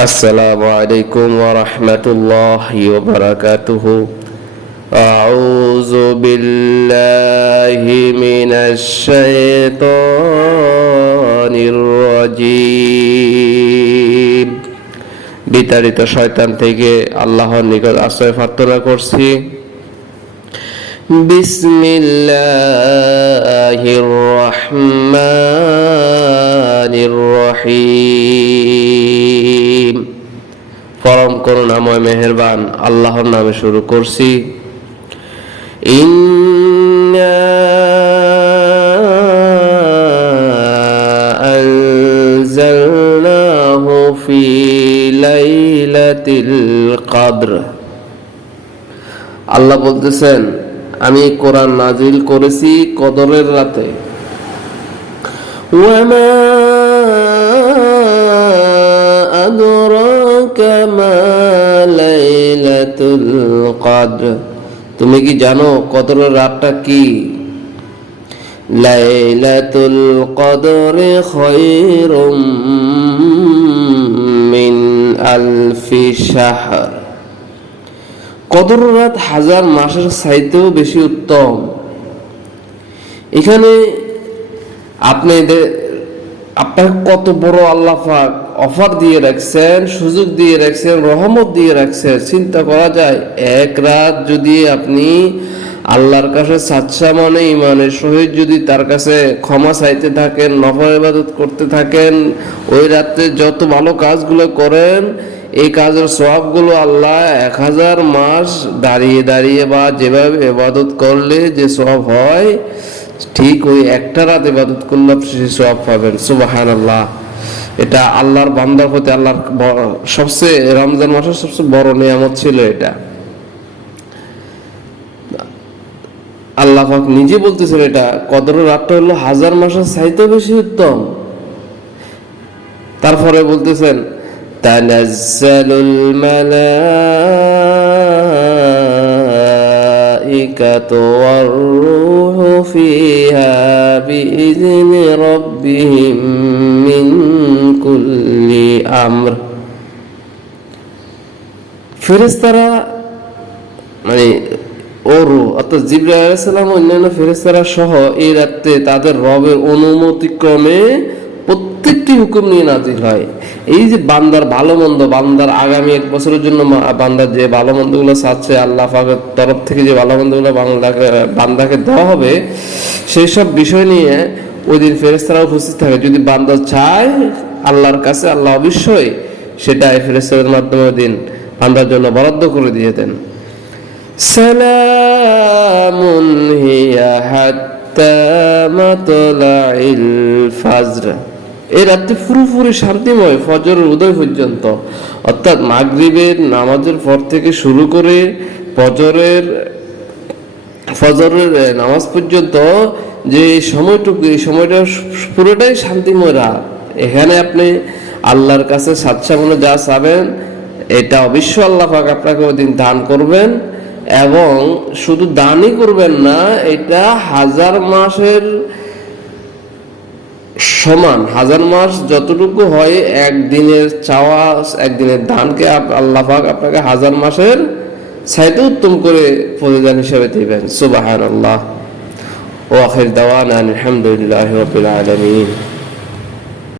السلام عليكم ورحمة الله وبركاته أعوذ بالله من الشيطان الرجيم বিতাড়িত শয়তান থেকে আল্লাহর নিকট আশ্রয় প্রার্থনা করছি বিসমিল্লাহির রহমানির রহিম পরম করুণাময় মেহেরবান আল্লাহর নামে শুরু করছি। আল্লাহ বলতেছেন, আমি কোরআন নাজিল করেছি কদরের রাতে। ওয়ামা কদর। তুমি কি জানো কদরের রাতটা কি? লাইলাতুল কদরে মিন আলফি শাহর। কদর রাত হাজার মাসের চাইতেও বেশি উত্তম। এখানে আপনি আপনাকে কত বড় আল্লাহ পাক অফার দিয়ে রাখছেন, সুযোগ দিয়ে রাখছেন, রহমত দিয়ে রাখছেন, চিন্তা করা যায়, এক রাত যদি আপনি আল্লাহর কাছে সাচ্চা মানে ইমানের সহিত যদি তার কাছে ক্ষমা চাইতে থাকেন নফর ইবাদত করতে থাকেন, ওই রাত্রে যত ভালো কাজগুলো করেন, এই কাজের সবগুলো আল্লাহ এক হাজার মাস দাঁড়িয়ে দাঁড়িয়ে বা যেভাবে এবাদত করলে যে সব হয়, ঠিক ওই একটা রাত ইবাদত করলে সে সব পাবেন। সুবাহান আল্লাহ এটা আল্লাহর বান্দার প্রতি আল্লাহর সবচেয়ে রমজান মাসের সবচেয়ে বড় নিয়ামত ছিল এটা। আল্লাহ নিজে বলতেছেন এটা কদর রাতটা হলো হাজার মাসের চাইতে বেশি উত্তম। তারপরে বলতেছেন, তানাজ্জালুল মালাইকাতু ওয়ার-রূহু ফিহা বিইذনি রাব্বিহিম মিন কুল্লি আমর ফেরেশতারা মানে ওরু অর্থাৎ জিব্রাইল আলাইসাল্লাম অন্যান্য ফেরেস্তারা সহ এই রাত্রে তাদের রবের অনুমতিক্রমে প্রত্যেকটি হুকুম নিয়ে নাজিল হয়। এই যে বান্দার ভালো মন্দ, বান্দার আগামী এক বছরের জন্য বান্দার যে ভালো মন্দগুলো চাচ্ছে আল্লাহ তরফ থেকে যে ভালো মন্দগুলো বাংলাকে বান্দাকে দেওয়া হবে সেই সব বিষয় নিয়ে ওই দিন ফেরেস্তারা উপস্থিত থাকে। যদি বান্দা চায় আল্লাহর কাছে, আল্লাহ অবশ্যই সেটা এই ফেরেস্তারের মাধ্যমে দিন বান্দার জন্য বরাদ্দ করে দিয়ে দেন। সালামুন হিয়া হাত্তা মাতলাইল ফাজরা। এই রাত্রি পুরোপুরি শান্তিময় ফজরের উদয় পর্যন্ত। অর্থাৎ মাগরিবের নামাজের পর থেকে শুরু করে ফজরের ফজরের নামাজ পর্যন্ত যে সময়টুকু, এই সময়টা পুরোটাই শান্তিময় রাত। এখানে আপনি আল্লাহর কাছে সাতসামনে যা চাবেন, এটা অবশ্য আল্লাহ আপনাকে ওই দিন দান করবেন এবং শুধু দানই করবেন না, এটা হাজার মাসের সমান হাজার মাস যতটুকু হয় একদিনের চাওয়া, একদিনের দানকে আল্লাহাক আপনাকে হাজার মাসের সাইতে উত্তম করে প্রতিদান হিসাবে দিবেন। সুবাহ আল্লাহ ও আখের দাওয়ান আলহামদুলিল্লাহ রবিল